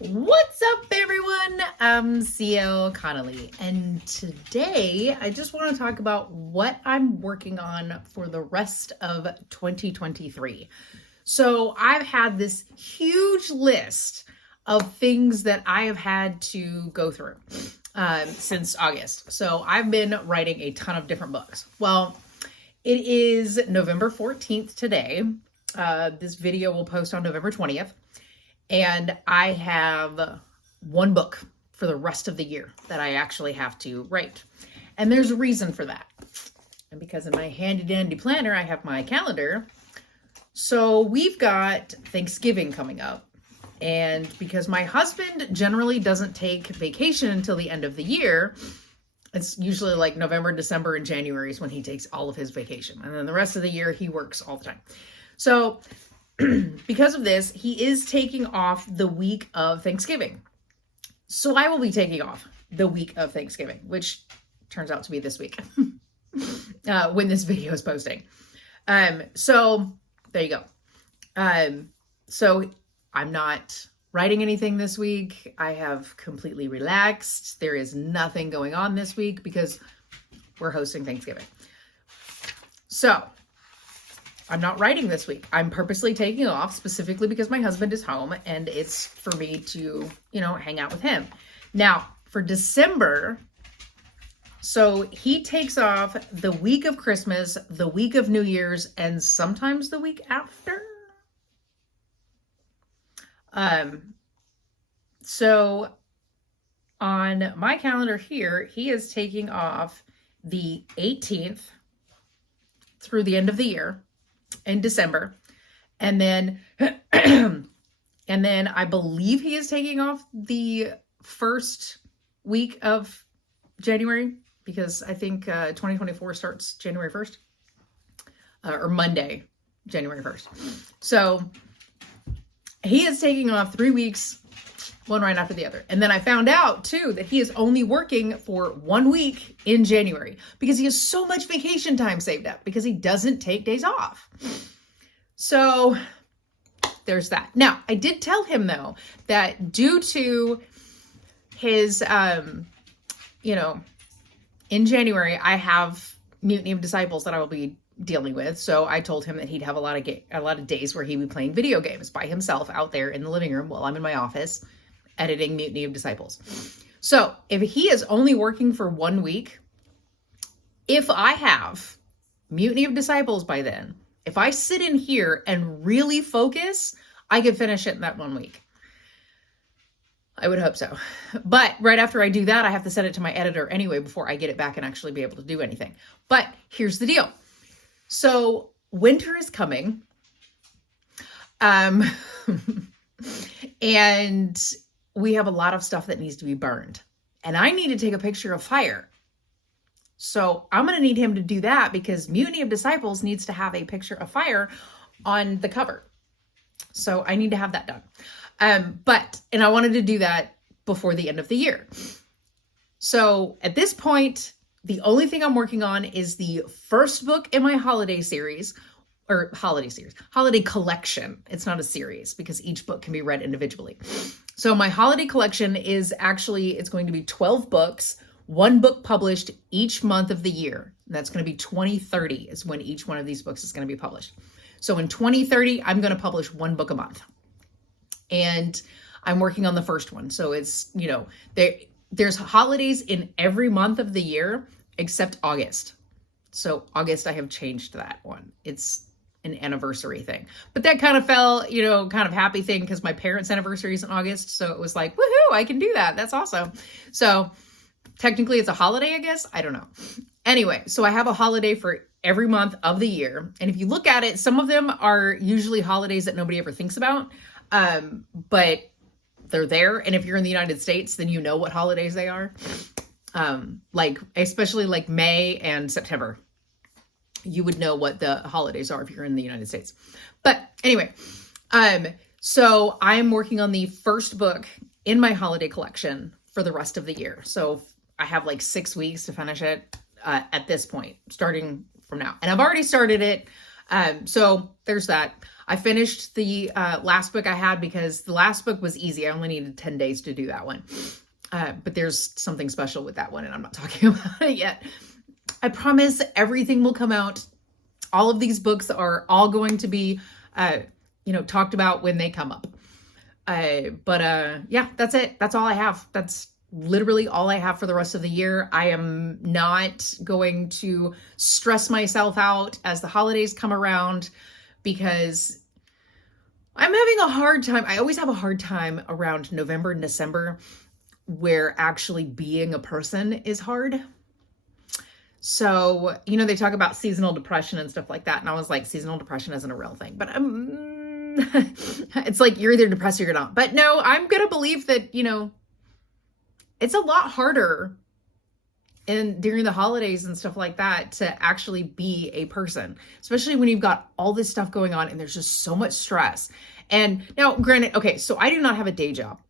What's up, everyone? I'm CL Connolly, and today I just want to talk about what I'm working on for the rest of 2023. So I've had this huge list of things that I have had to go through since August. So I've been writing a ton of different books. Well, it is November 14th today. This video will post on November 20th. And I have one book for the rest of the year that I actually have to write. And there's a reason for that. And because in my handy dandy planner, I have my calendar. So we've got Thanksgiving coming up. And because my husband generally doesn't take vacation until the end of the year, it's usually like November, December, and January is when he takes all of his vacation. And then the rest of the year, he works all the time. So because of this, he is taking off the week of Thanksgiving. So I will be taking off the week of Thanksgiving, which turns out to be this week when this video is posting. So there you go. So I'm not writing anything this week. I have completely relaxed. There is nothing going on this week because we're hosting Thanksgiving. So I'm not writing this week. I'm purposely taking off specifically because my husband is home and it's for me to, hang out with him. Now, for December, so he takes off the week of Christmas, the week of New Year's, and sometimes the week after. So on my calendar here, he is taking off the 18th through the end of the year in December. And then, I believe he is taking off the first week of January because I think 2024 starts January 1st or Monday, January 1st. So he is taking off 3 weeks, one right after the other. And then I found out too that he is only working for 1 week in January because he has so much vacation time saved up because he doesn't take days off. So there's that. Now, I did tell him though that due to his, in January, I have Mutiny of Disciples that I will be dealing with. So I told him that he'd have a lot of days where he'd be playing video games by himself out there in the living room while I'm in my office editing Mutiny of Disciples. So if he is only working for 1 week, if I have Mutiny of Disciples by then, if I sit in here and really focus, I could finish it in that 1 week. I would hope so. But right after I do that, I have to send it to my editor anyway before I get it back and actually be able to do anything. But here's the deal. So winter is coming. And we have a lot of stuff that needs to be burned. And I need to take a picture of fire. So I'm going to need him to do that because Mutiny of Disciples needs to have a picture of fire on the cover. So I need to have that done. And I wanted to do that before the end of the year. So at this point, the only thing I'm working on is the first book in my holiday collection. It's not a series because each book can be read individually. So my holiday collection is it's going to be 12 books, one book published each month of the year. And that's going to be 2030 is when each one of these books is going to be published. So in 2030, I'm going to publish one book a month. And I'm working on the first one. So it's, there's holidays in every month of the year except August. So August, I have changed that one. It's an anniversary thing. But that kind of fell, kind of happy thing because my parents' anniversary is in August. So it was like, woohoo, I can do that. That's awesome. So technically it's a holiday, I guess. I don't know. Anyway, so I have a holiday for every month of the year. And if you look at it, some of them are usually holidays that nobody ever thinks about. But they're there. And if you're in the United States, then you know what holidays they are. Especially like May and September. You would know what the holidays are if you're in the United States. But anyway, so I'm working on the first book in my holiday collection for the rest of the year. So I have like 6 weeks to finish it at this point, starting from now. And I've already started it. So there's that. I finished the last book I had because the last book was easy. I only needed 10 days to do that one. But there's something special with that one, and I'm not talking about it yet. I promise everything will come out. All of these books are all going to be, talked about when they come up. Yeah, that's it. That's all I have. That's literally all I have for the rest of the year. I am not going to stress myself out as the holidays come around because I'm having a hard time. I always have a hard time around November and December where actually being a person is hard. So, they talk about seasonal depression and stuff like that. And I was like, seasonal depression isn't a real thing, but it's like, you're either depressed or you're not. But no, I'm going to believe that, it's a lot harder during the holidays and stuff like that to actually be a person, especially when you've got all this stuff going on and there's just so much stress. And now granted, okay, so I do not have a day job.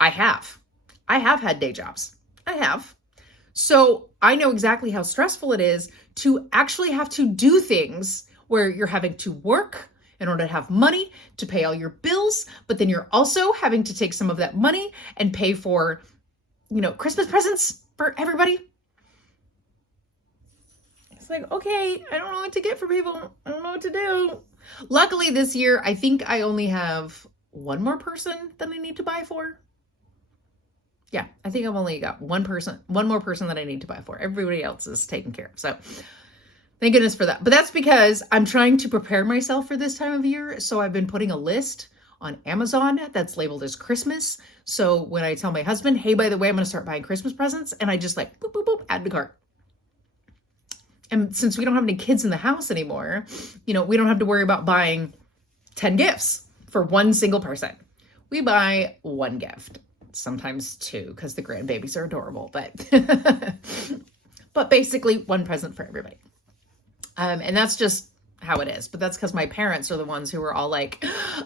I have had day jobs. I have. So I know exactly how stressful it is to actually have to do things where you're having to work in order to have money to pay all your bills, but then you're also having to take some of that money and pay for, Christmas presents for everybody. It's like, okay, I don't know what to get for people. I don't know what to do. Luckily this year, I think I only have one more person that I need to buy for. Yeah, I think I've only got one more person that I need to buy for. Everybody else is taken care of. So thank goodness for that. But that's because I'm trying to prepare myself for this time of year. So I've been putting a list on Amazon that's labeled as Christmas. So when I tell my husband, hey, by the way, I'm going to start buying Christmas presents, and I just like, boop, boop, boop, add to cart. And since we don't have any kids in the house anymore, we don't have to worry about buying 10 gifts for one single person. We buy one gift. Sometimes two, because the grandbabies are adorable, but basically one present for everybody. And that's just how it is. But that's because my parents are the ones who are all like,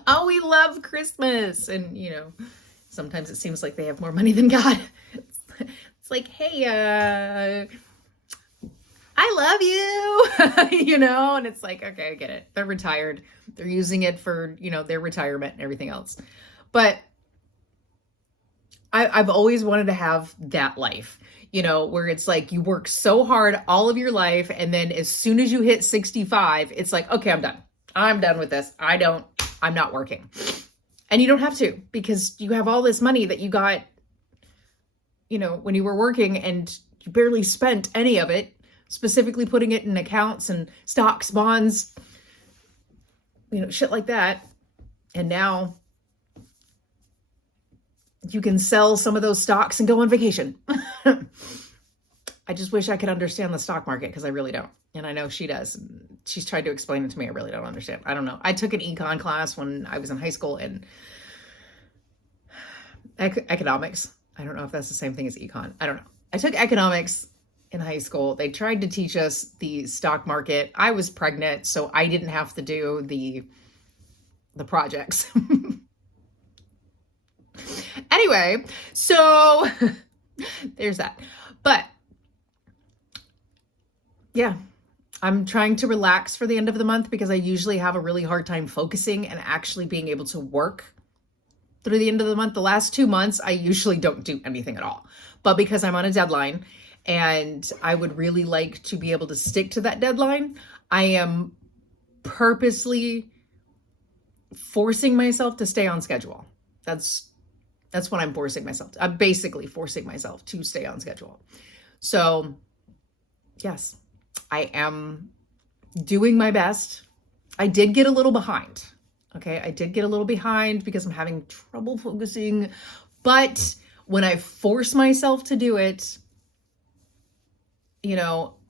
oh, we love Christmas. And, sometimes it seems like they have more money than God. It's like, hey, I love you, and it's like, okay, I get it. They're retired. They're using it for, their retirement and everything else. But I've always wanted to have that life, where it's like you work so hard all of your life. And then as soon as you hit 65, it's like, okay, I'm done. I'm done with this. I'm not working. And you don't have to, because you have all this money that you got, when you were working, and you barely spent any of it, specifically putting it in accounts and stocks, bonds, shit like that. And now you can sell some of those stocks and go on vacation. I just wish I could understand the stock market, because I really don't. And I know she does. She's tried to explain it to me. I really don't understand. I don't know. I took an econ class when I was in high school, and economics. I don't know if that's the same thing as econ. I don't know. I took economics in high school. They tried to teach us the stock market. I was pregnant, so I didn't have to do the projects. Anyway, so there's that. But yeah, I'm trying to relax for the end of the month, because I usually have a really hard time focusing and actually being able to work through the end of the month. The last 2 months, I usually don't do anything at all. But because I'm on a deadline and I would really like to be able to stick to that deadline, I am purposely forcing myself to stay on schedule. That's what I'm forcing myself to. I'm basically forcing myself to stay on schedule. So yes, I am doing my best. I did get a little behind. Okay. I did get a little behind because I'm having trouble focusing, but when I force myself to do it,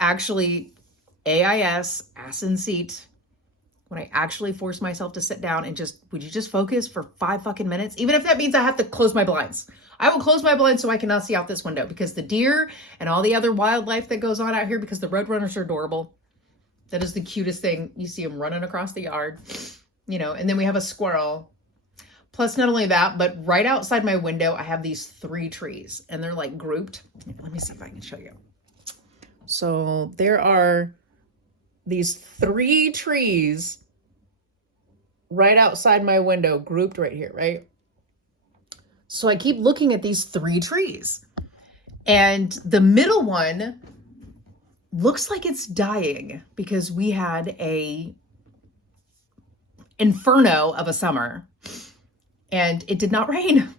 actually AIS, ass in seat, when I actually force myself to sit down and would you just focus for 5 fucking minutes? Even if that means I have to close my blinds. I will close my blinds so I cannot see out this window, because the deer and all the other wildlife that goes on out here, because the roadrunners are adorable. That is the cutest thing. You see them running across the yard, and then we have a squirrel. Plus, not only that, but right outside my window, I have these 3 trees, and they're like grouped. Let me see if I can show you. So there are these 3 trees right outside my window, grouped right here, right? So I keep looking at these 3 trees, and the middle one looks like it's dying because we had a inferno of a summer and it did not rain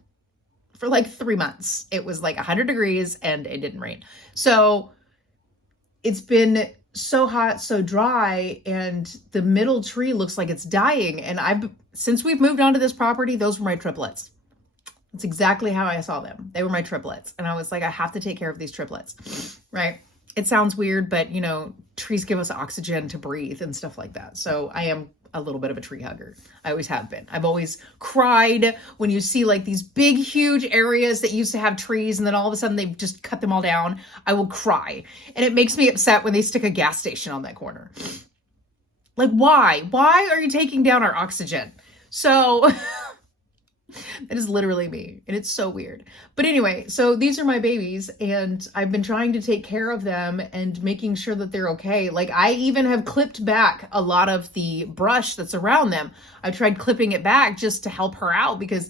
for like 3 months. It was like 100 degrees and it didn't rain. So it's been so hot, so dry, and the middle tree looks like it's dying. And since we've moved onto this property, those were my triplets. It's exactly how I saw them. They were my triplets. And I was like, I have to take care of these triplets, right? It sounds weird, but you know, trees give us oxygen to breathe and stuff like that. So I am a little bit of a tree hugger. I always have been. I've always cried when you see like these big, huge areas that used to have trees and then all of a sudden they've just cut them all down. I will cry. And it makes me upset when they stick a gas station on that corner. Like, why? Why are you taking down our oxygen? So that is literally me, and it's so weird. But anyway, so these are my babies, and I've been trying to take care of them and making sure that they're okay. Like, I even have clipped back a lot of the brush that's around them. I tried clipping it back just to help her out because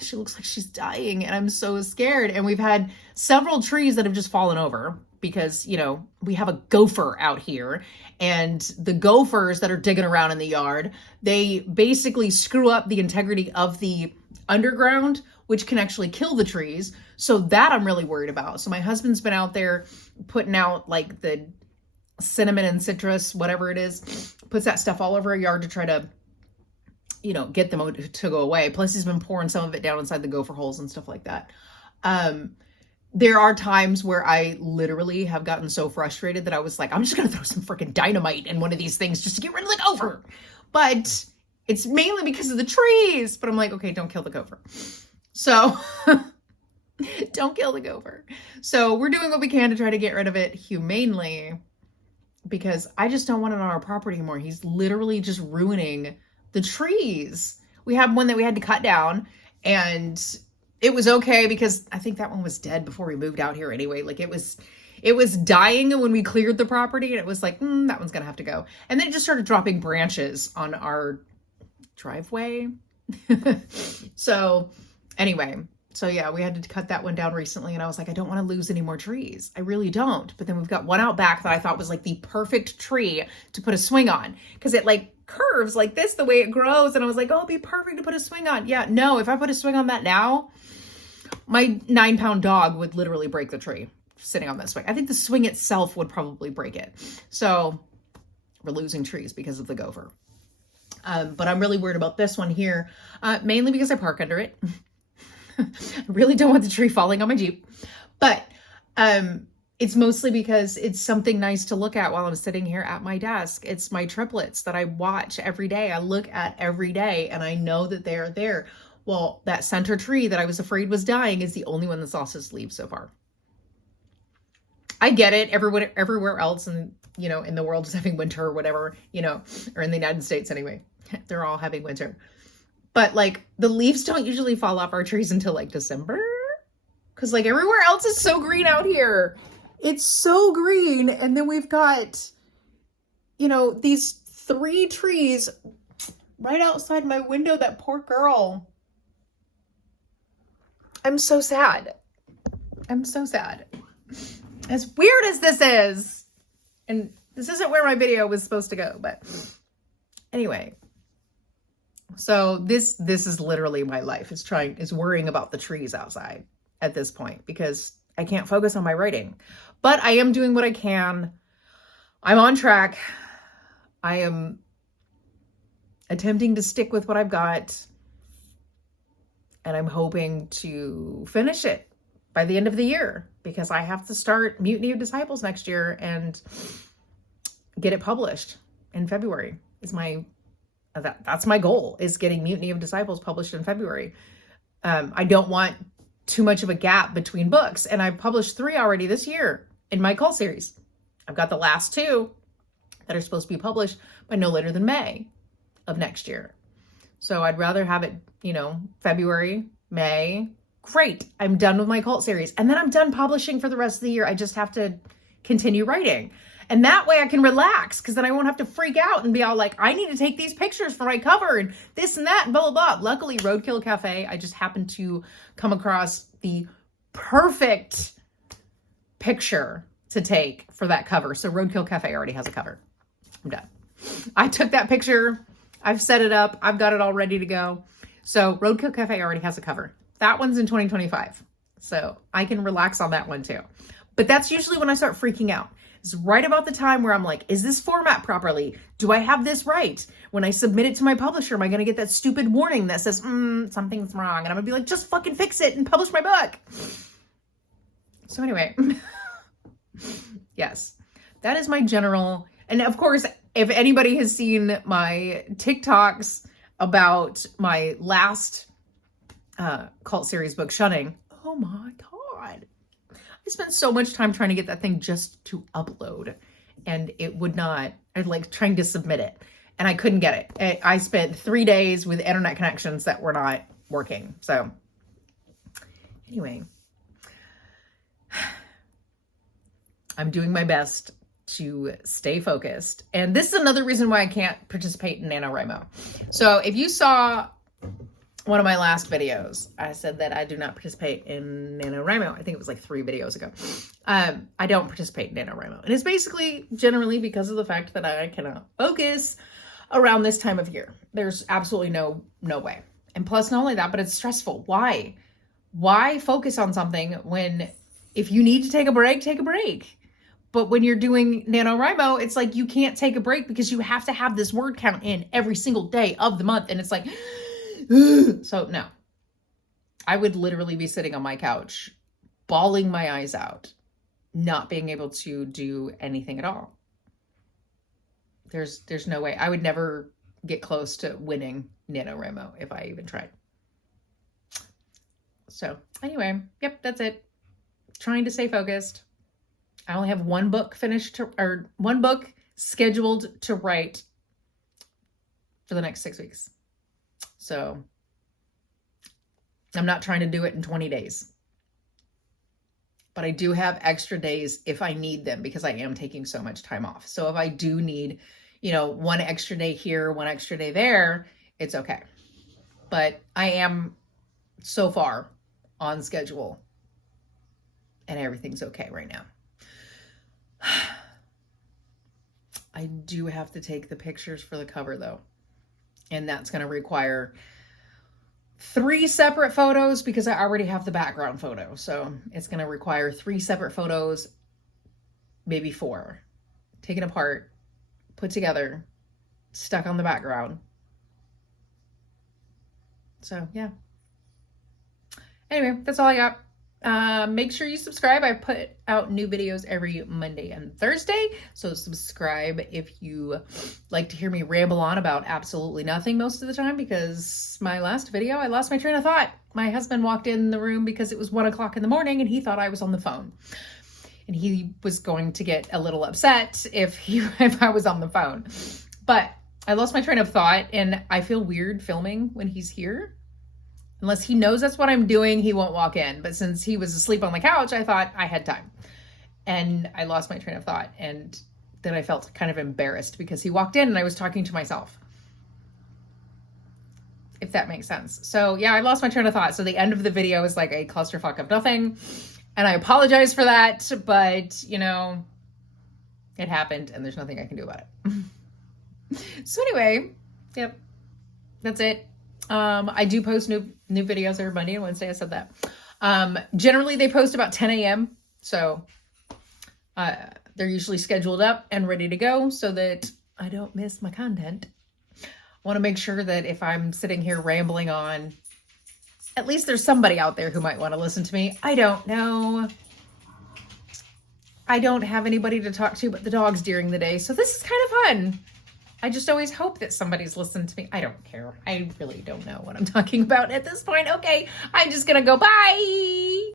she looks like she's dying, and I'm so scared. And we've had several trees that have just fallen over because, you know, we have a gopher out here, and the gophers that are digging around in the yard, they basically screw up the integrity of the underground, which can actually kill the trees. So that I'm really worried about. So my husband's been out there putting out like the cinnamon and citrus, whatever it is, puts that stuff all over our yard to try to, you know, get them to go away. Plus he's been pouring some of it down inside the gopher holes and stuff like that. There are times where I literally have gotten so frustrated that I was like, I'm just going to throw some freaking dynamite in one of these things just to get rid of the gopher. But it's mainly because of the trees. But I'm like, okay, don't kill the gopher. So don't kill the gopher. So we're doing what we can to try to get rid of it humanely because I just don't want it on our property anymore. He's literally just ruining the trees. We have one that we had to cut down, and it was okay because I think that one was dead before we moved out here anyway. Like it was dying when we cleared the property, and it was like, that one's gonna have to go. And then it just started dropping branches on our driveway. So anyway, so yeah, we had to cut that one down recently, and I was like, I don't want to lose any more trees. I really don't. But then we've got one out back that I thought was like the perfect tree to put a swing on because it like curves like this the way it grows, and I was like, oh, it'd be perfect to put a swing on. Yeah, no, if I put a swing on that now, my 9-pound dog would literally break the tree sitting on that swing. I think the swing itself would probably break it. So we're losing trees because of the gopher. But I'm really worried about this one here, mainly because I park under it. I really don't want the tree falling on my Jeep, but it's mostly because it's something nice to look at while I'm sitting here at my desk. It's my triplets that I watch every day. I look at every day, and I know that they are there. Well, that center tree that I was afraid was dying is the only one that's lost its leaves so far. I get it. Everywhere else in the world is having winter or whatever, or in the United States anyway. They're all having winter. But like the leaves don't usually fall off our trees until like December. Because like everywhere else is so green out here. It's so green. And then we've got, these 3 trees right outside my window. That poor girl. I'm so sad. I'm so sad. As weird as this is, and this isn't where my video was supposed to go, but anyway. So this is literally my life. It's worrying about the trees outside at this point because I can't focus on my writing. But I am doing what I can. I'm on track. I am attempting to stick with what I've got. And I'm hoping to finish it by the end of the year because I have to start Mutiny of Disciples next year and get it published in February. That's my goal, is getting Mutiny of Disciples published in February. I don't want too much of a gap between books. And I've published 3 already this year in my cult series. I've got the last 2 that are supposed to be published by no later than May of next year. So I'd rather have it, February, May. Great. I'm done with my cult series. And then I'm done publishing for the rest of the year. I just have to continue writing. And that way I can relax, because then I won't have to freak out and be all like, I need to take these pictures for my cover and this and that and blah, blah, blah. Luckily, Roadkill Cafe, I just happened to come across the perfect picture to take for that cover. So Roadkill Cafe already has a cover. I'm done. I took that picture. I've set it up. I've got it all ready to go. So Roadkill Cafe already has a cover. That one's in 2025. So I can relax on that one too. But that's usually when I start freaking out. It's right about the time where I'm like, is this format properly? Do I have this right? When I submit it to my publisher, am I going to get that stupid warning that says, something's wrong? And I'm going to be like, just fucking fix it and publish my book. So anyway, yes, that is my general. And of course, if anybody has seen my TikToks about my last cult series book, Shunning, oh my God. I spent so much time trying to get that thing just to upload, and it would not. I'd like trying to submit it and I couldn't get it. I spent 3 days with internet connections that were not working. So anyway, I'm doing my best to stay focused. And this is another reason why I can't participate in NaNoWriMo. So if you saw one of my last videos, I said that I do not participate in NaNoWriMo. I think it was like 3 videos ago. I don't participate in NaNoWriMo. And it's basically generally because of the fact that I cannot focus around this time of year. There's absolutely no way. And plus, not only that, but it's stressful. Why? Why focus on something when if you need to take a break, take a break? But when you're doing NaNoWriMo, it's like you can't take a break because you have to have this word count in every single day of the month. And it's like, so no. I would literally be sitting on my couch, bawling my eyes out, not being able to do anything at all. There's no way. I would never get close to winning NaNoWriMo if I even tried. So anyway, yep, that's it. Trying to stay focused. I only have one book one book scheduled to write for the next 6 weeks. So I'm not trying to do it in 20 days. But I do have extra days if I need them because I am taking so much time off. So if I do need, one extra day here, one extra day there, it's okay. But I am so far on schedule and everything's okay right now. I do have to take the pictures for the cover though. And that's going to require 3 separate photos because I already have the background photo. So it's going to require 3 separate photos, maybe 4, taken apart, put together, stuck on the background. So yeah. Anyway, that's all I got. Make sure you subscribe. I put out new videos every Monday and Thursday. So subscribe if you like to hear me ramble on about absolutely nothing most of the time, because my last video, I lost my train of thought. My husband walked in the room because it was 1 o'clock in the morning and he thought I was on the phone. And he was going to get a little upset if I was on the phone. But I lost my train of thought and I feel weird filming when he's here. Unless he knows that's what I'm doing, he won't walk in. But since he was asleep on the couch, I thought I had time. And I lost my train of thought. And then I felt kind of embarrassed because he walked in and I was talking to myself. If that makes sense. So yeah, I lost my train of thought. So the end of the video is like a clusterfuck of nothing. And I apologize for that. But, it happened and there's nothing I can do about it. So anyway, yep, that's it. I do post new videos every Monday and Wednesday. I said that. Generally they post about 10 a.m. So, they're usually scheduled up and ready to go so that I don't miss my content. I want to make sure that if I'm sitting here rambling on, at least there's somebody out there who might want to listen to me. I don't know. I don't have anybody to talk to but the dogs during the day. So this is kind of fun. I just always hope that somebody's listened to me. I don't care. I really don't know what I'm talking about at this point. Okay, I'm just gonna go. Bye.